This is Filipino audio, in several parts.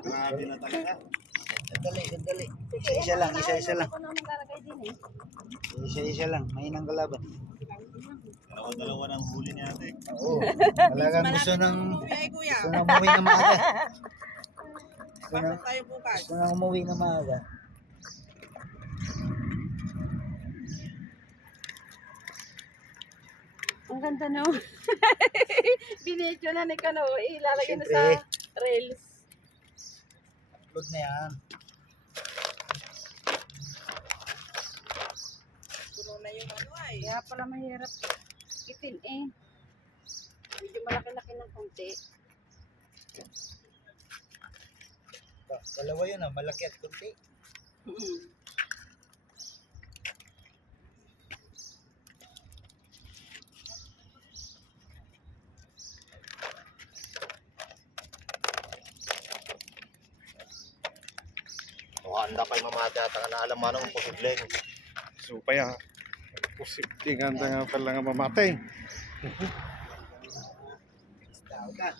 Grabe na talaga. Sandali, sandali. Isa-isa lang, isa-isa lang. Ako na maglalagay din eh. Isa-isa lang, mahinang kalaban. Dalawa-dalawa ng huli niya ate. Oo. Talagang gusto ng umuwi na maaga. Gusto nang umuwi na maaga. Ang ganda no. Binidyo na ni Kano. Ilalagay na sa Siyempre. reels. Upload na yan. Puno na yung ano ay. Kaya pala mahirap itin eh. Medyo malaki-laki ng konti. Dalawa yun ah, malaki at kunti. Handa kay mamati at ang alam mo anong posibleng. So kaya posibleng ganda nga pala nga mamatay. Tao ka.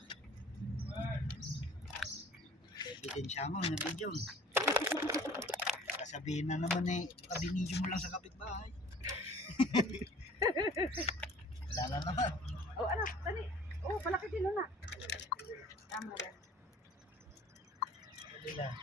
Pwede din siya mo, na video. Sasabihin na naman eh, kabinidyo mo lang sa kapitbahay. Wala na naman. Oh, ano? Dali. Oh, malaki din na. Tama na. Dali lang.